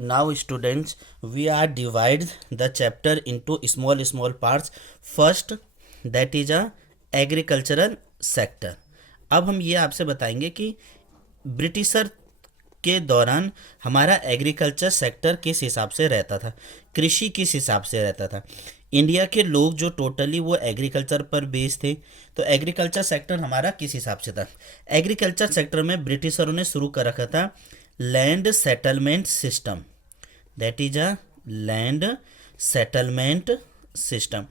Now, students, we are divide the chapter into small parts. First, that is a agricultural sector. अब हम ये आपसे बताएंगे कि ब्रिटिशर के दौरान हमारा एग्रीकल्चर सेक्टर किस हिसाब से रहता था, कृषि किस हिसाब से रहता था। इंडिया के लोग जो टोटली वो एग्रीकल्चर पर बेस थे, तो एग्रीकल्चर सेक्टर हमारा किस हिसाब से था। एग्रीकल्चर सेक्टर में ब्रिटिशरों ने शुरू कर रखा था land settlement system, that is a land settlement system,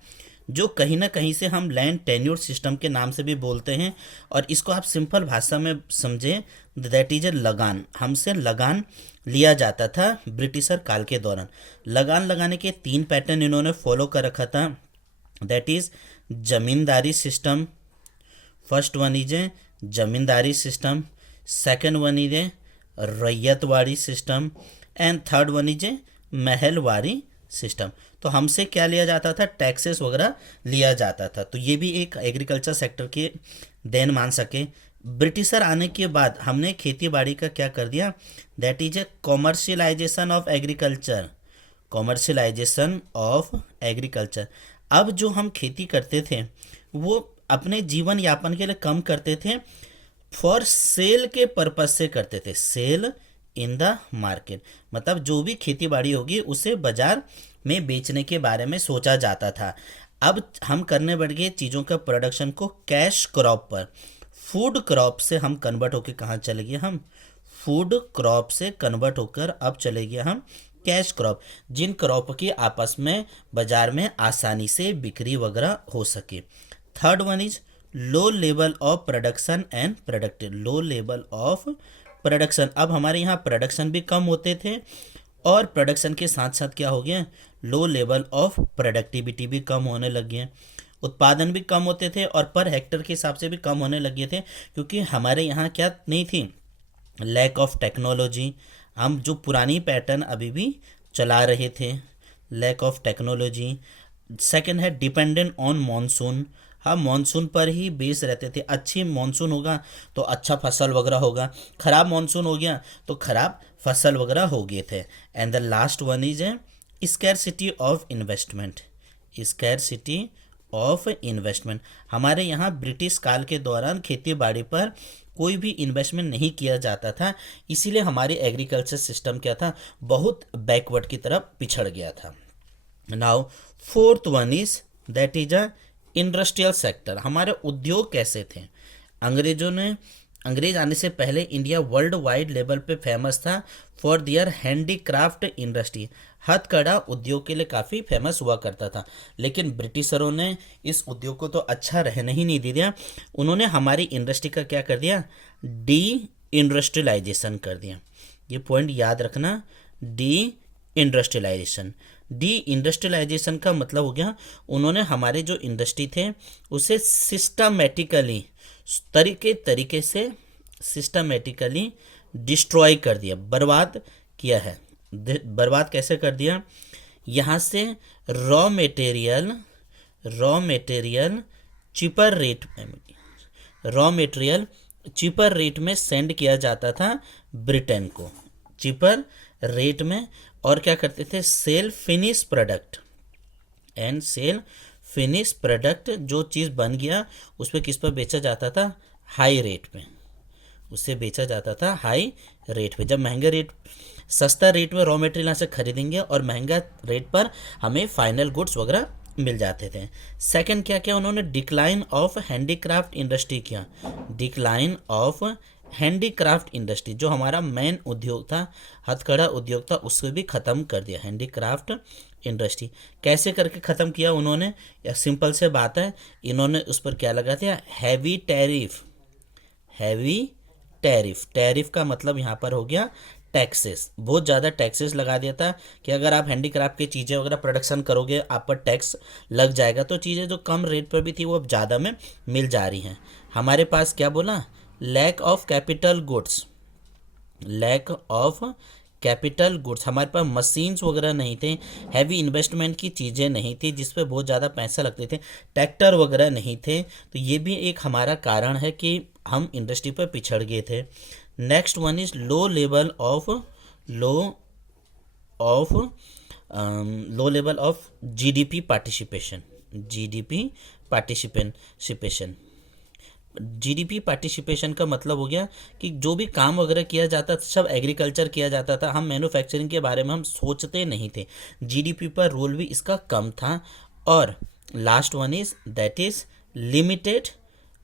जो कहीं ना कहीं से हम लैंड टेन्योर सिस्टम के नाम से भी बोलते हैं। और इसको आप सिंपल भाषा में समझें, दैट इज अ लगान। हमसे लगान लिया जाता था ब्रिटिशर काल के दौरान। लगान लगाने के 3 पैटर्न इन्होंने फॉलो कर रखा था, that is zamindari system. First one is a zamindari system, second one is a ryotwari system, and third one is a Mahalwari system. तो हमसे क्या लिया जाता था, टैक्सेस वगैरह लिया जाता था। तो ये भी एक एग्रीकल्चर सेक्टर के देन मान सके। ब्रिटिशर आने के बाद हमने खेती बाड़ी का क्या कर दिया, that is A commercialisation of agriculture, commercialisation of agriculture. अब जो हम खेती करते थे वो अपने जीवन यापन के लिए कम करते थे, फॉर सेल के पर्पज से करते थे, सेल इन द मार्केट। मतलब जो भी खेती बाड़ी होगी उसे बाजार में बेचने के बारे में सोचा जाता था। अब हम करने बढ़ गए चीज़ों का प्रोडक्शन को कैश क्रॉप पर, फूड क्रॉप से हम कन्वर्ट होकर कहाँ चले गए, हम फूड क्रॉप से कन्वर्ट होकर अब चले गए हम कैश क्रॉप, जिन क्रॉप की आपस में बाजार में आसानी से बिक्री वगैरह हो सके। Third one is low level of production and productive, low level of production. अब हमारे यहाँ प्रोडक्शन भी कम होते थे और प्रोडक्शन के साथ साथ क्या हो गया, लो लेवल ऑफ प्रोडक्टिविटी भी कम होने लग गए, उत्पादन भी कम होते थे और पर हेक्टर के हिसाब से भी कम होने लगे थे। क्योंकि हमारे यहाँ क्या नहीं थी, लैक ऑफ टेक्नोलॉजी। हम जो पुरानी पैटर्न अभी भी चला रहे थे, लैक ऑफ टेक्नोलॉजी। सेकंड है डिपेंडेंट ऑन मॉनसून, हम मॉनसून पर ही बेस रहते थे। अच्छी मॉनसून होगा तो अच्छा फसल वगैरह होगा, ख़राब मॉनसून हो गया तो ख़राब फसल वगैरह हो गए थे। And the last one is a scarcity of investment, scarcity of investment. हमारे यहाँ ब्रिटिश काल के दौरान खेती बाड़ी पर कोई भी इन्वेस्टमेंट नहीं किया जाता था, इसीलिए हमारी एग्रीकल्चर सिस्टम क्या था, बहुत बैकवर्ड की तरफ पिछड़ गया था। Now fourth one is that is a industrial sector. हमारे उद्योग कैसे थे, अंग्रेज आने से पहले इंडिया वर्ल्ड वाइड लेवल पे फेमस था फॉर दियर हैंडीक्राफ्ट इंडस्ट्री, हथकरघा उद्योग के लिए काफ़ी फेमस हुआ करता था। लेकिन ब्रिटिशरों ने इस उद्योग को तो अच्छा रहने ही नहीं दिया, उन्होंने हमारी इंडस्ट्री का क्या कर दिया, डी इंडस्ट्रियलाइजेशन कर दिया। ये पॉइंट याद रखना, डी इंडस्ट्रियलाइजेशन। डी इंडस्ट्रियलाइजेशन का मतलब हो गया, उन्होंने हमारे जो इंडस्ट्री थे उसे सिस्टमेटिकली तरीके से सिस्टमेटिकली डिस्ट्रॉय कर दिया, बर्बाद किया है। बर्बाद कैसे कर दिया, यहाँ से रॉ मटेरियल चीपर रेट में सेंड किया जाता था ब्रिटेन को, चीपर रेट में। और क्या करते थे, सेल फिनिश प्रोडक्ट, जो चीज़ बन गया उस पर किस पर बेचा जाता था, हाई रेट पे, उसे बेचा जाता था हाई रेट पे। जब महंगे रेट, सस्ता रेट में रॉ मटेरियल यहाँ से खरीदेंगे और महंगा रेट पर हमें फाइनल गुड्स वगैरह मिल जाते थे। सेकंड क्या किया उन्होंने, डिक्लाइन ऑफ हैंडीक्राफ्ट इंडस्ट्री किया, डिक्लाइन ऑफ हैंडीक्राफ्ट इंडस्ट्री, जो हमारा मेन उद्योग था, हथकरघा उद्योग था, उसको भी ख़त्म कर दिया। हैंडीक्राफ्ट इंडस्ट्री कैसे करके ख़त्म किया उन्होंने, या सिंपल से बात है, इन्होंने उस पर क्या लगा दिया, हैवी टैरिफ। टैरिफ का मतलब यहाँ पर हो गया टैक्सेस, बहुत ज़्यादा टैक्सेस लगा दिया था कि अगर आप हैंडीक्राफ्ट की चीज़ें वगैरह प्रोडक्शन करोगे आप पर टैक्स लग जाएगा। तो चीज़ें जो कम रेट पर भी थी वो अब ज़्यादा में मिल जा रही हैं। हमारे पास क्या बोला, लैक ऑफ कैपिटल गुड्स, हमारे पास मशीन्स वगैरह नहीं थे, हैवी इन्वेस्टमेंट की चीज़ें नहीं थी जिस पे बहुत ज़्यादा पैसा लगते थे, ट्रैक्टर वगैरह नहीं थे। तो ये भी एक हमारा कारण है कि हम इंडस्ट्री पर पिछड़ गए थे। Next one is low of low level of GDP participation, GDP participation. GDP participation का मतलब हो गया कि जो भी काम वगैरह किया जाता था सब एग्रीकल्चर किया जाता था, हम मैन्युफैक्चरिंग के बारे में हम सोचते नहीं थे, जीडीपी पर रोल भी इसका कम था। और last one is that is limited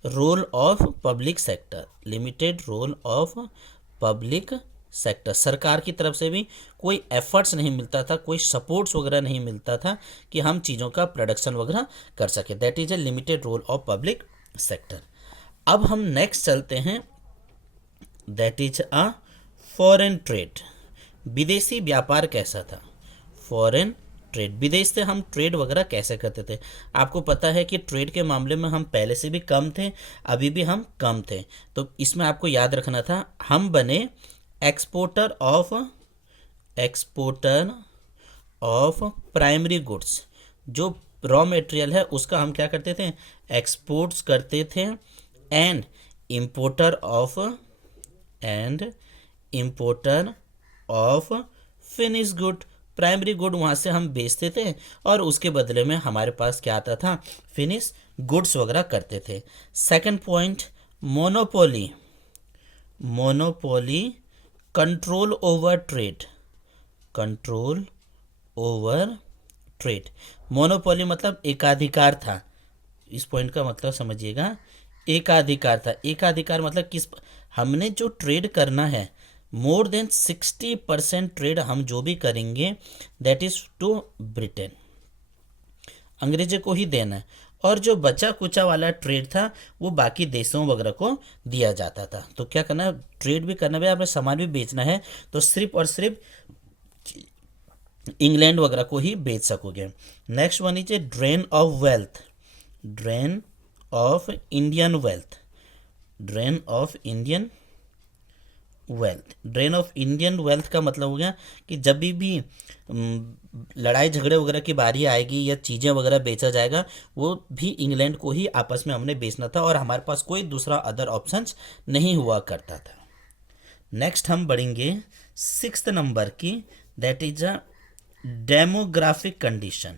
role of public sector, limited role of public sector, सरकार की तरफ से भी कोई एफर्ट्स नहीं मिलता था, कोई सपोर्ट्स वगैरह नहीं मिलता था कि हम चीज़ों का प्रोडक्शन वगैरह कर सके। That is a limited role of public sector. अब हम नेक्स्ट चलते हैं, that is a foreign trade. विदेशी व्यापार कैसा था? फॉरेन ट्रेड, विदेश से हम ट्रेड वगैरह कैसे करते थे? आपको पता है कि ट्रेड के मामले में हम पहले से भी कम थे, अभी भी हम कम थे। तो इसमें आपको याद रखना था, हम बने एक्सपोर्टर ऑफ प्राइमरी गुड्स। जो रॉ मटेरियल है उसका हम क्या करते थे? एक्सपोर्ट्स करते थे। And importer of finish good, primary good वहाँ से हम बेचते थे और उसके बदले में हमारे पास क्या आता था? फिनिश गुड्स वगैरह करते थे। Second point, monopoly, control over trade, control over trade. Monopoly मतलब एकाधिकार था, इस पॉइंट का मतलब समझिएगा, एकाधिकार था। एकाधिकार मतलब किस, हमने जो ट्रेड करना है मोर देन 60% ट्रेड हम जो भी करेंगे दैट इज टू ब्रिटेन, अंग्रेजों को ही देना है। और जो बचा कुचा वाला ट्रेड था वो बाकी देशों वगैरह को दिया जाता था। तो क्या करना है? ट्रेड भी करना है, आपने सामान भी बेचना है तो सिर्फ और सिर्फ इंग्लैंड वगैरह को ही बेच सकोगे। Next one is a drain of wealth, drain of Indian wealth, drain of Indian wealth. Drain of Indian wealth का मतलब हो गया कि जब भी लड़ाई झगड़े वगैरह की बारी आएगी या चीज़ें वगैरह बेचा जाएगा वो भी इंग्लैंड को ही आपस में हमने बेचना था और हमारे पास कोई दूसरा अदर ऑप्शंस नहीं हुआ करता था। नेक्स्ट हम बढ़ेंगे 6th नंबर की, that is a demographic condition,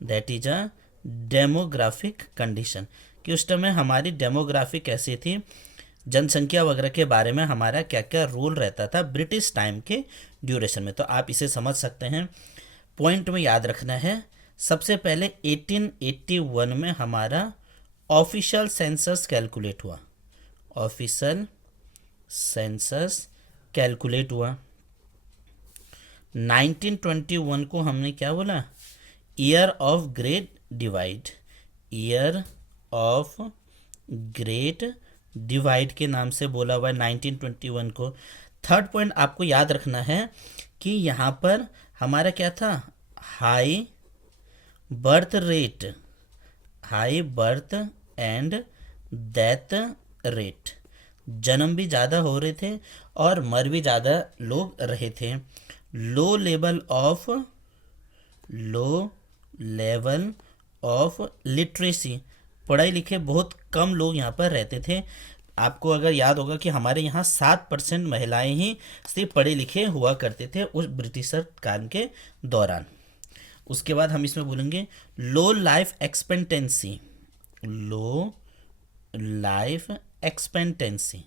that is a demographic condition कि उस टाइम में हमारी डेमोग्राफी कैसी थी, जनसंख्या वगैरह के बारे में हमारा क्या क्या रोल रहता था ब्रिटिश टाइम के ड्यूरेशन में। तो आप इसे समझ सकते हैं, पॉइंट में याद रखना है। सबसे पहले 1881 में हमारा ऑफिशियल सेंसस कैलकुलेट हुआ, ऑफिशियल सेंसस कैलकुलेट हुआ। 1921 को हमने क्या बोला? Year of great divide, year of great divide के नाम से बोला हुआ है 1921 को। थर्ड पॉइंट आपको याद रखना है कि यहाँ पर हमारा क्या था? High birth rate, high birth and death rate, जन्म भी ज़्यादा हो रहे थे और मर भी ज़्यादा लोग रहे थे। लो लेवल ऑफ लिटरेसी, पढ़ाई लिखे बहुत कम लोग यहाँ पर रहते थे। आपको अगर याद होगा कि हमारे यहाँ 7% महिलाएं ही सिर्फ पढ़े लिखे हुआ करते थे उस ब्रिटिशर काल के दौरान। उसके बाद हम इसमें बोलेंगे लो लाइफ एक्सपेक्टेंसी, लो लाइफ एक्सपेक्टेंसी,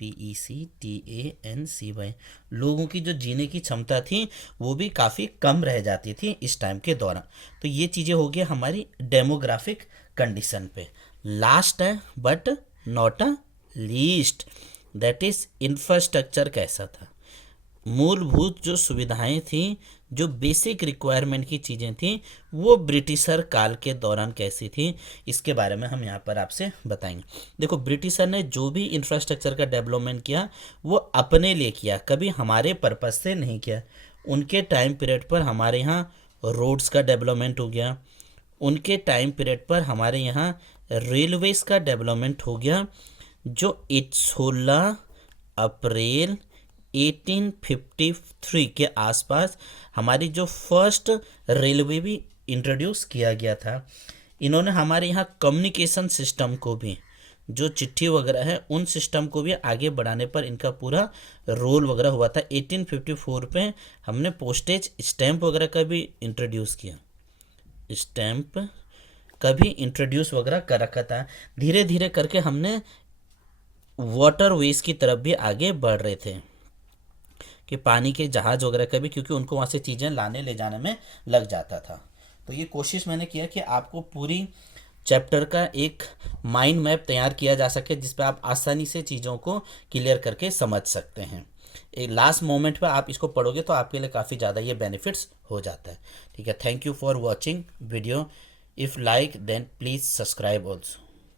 PECTANCY, लोगों की जो जीने की क्षमता थी वो भी काफ़ी कम रह जाती थी इस टाइम के दौरान। तो ये चीज़ें हो गई हमारी डेमोग्राफिक कंडीशन पे। लास्ट है but not a least, that is infrastructure कैसा था? मूलभूत जो सुविधाएं थी, जो बेसिक रिक्वायरमेंट की चीज़ें थी वो ब्रिटिशर काल के दौरान कैसी थी, इसके बारे में हम यहाँ पर आपसे बताएंगे। देखो, ब्रिटिशर ने जो भी इंफ्रास्ट्रक्चर का डेवलपमेंट किया वो अपने लिए किया, कभी हमारे पर्पज से नहीं किया। उनके टाइम पीरियड पर हमारे यहाँ रोड्स का डेवलपमेंट हो गया, उनके टाइम पीरियड पर हमारे यहाँ रेलवेज का डेवलपमेंट हो गया, जो 16 अप्रैल 1853 के आसपास हमारी जो फर्स्ट रेलवे भी इंट्रोड्यूस किया गया था। इन्होंने हमारे यहाँ कम्युनिकेशन सिस्टम को भी, जो चिट्ठी वगैरह है उन सिस्टम को भी आगे बढ़ाने पर इनका पूरा रोल वगैरह हुआ था। 1854 पे हमने पोस्टेज स्टैम्प वगैरह का भी इंट्रोड्यूस किया, स्टैम्प का भी इंट्रोड्यूस वगैरह कर रखा था। धीरे धीरे करके हमने वाटर वेज की तरफ भी आगे बढ़ रहे थे कि पानी के जहाज वगैरह का भी, क्योंकि उनको वहाँ से चीज़ें लाने ले जाने में लग जाता था। तो ये कोशिश मैंने किया कि आपको पूरी चैप्टर का एक माइंड मैप तैयार किया जा सके जिस पर आप आसानी से चीज़ों को क्लियर करके समझ सकते हैं। लास्ट मोमेंट पे आप इसको पढ़ोगे तो आपके लिए काफ़ी ज़्यादा ये बेनिफिट्स हो जाता है। ठीक है, thank you for watching video. If like then please subscribe also.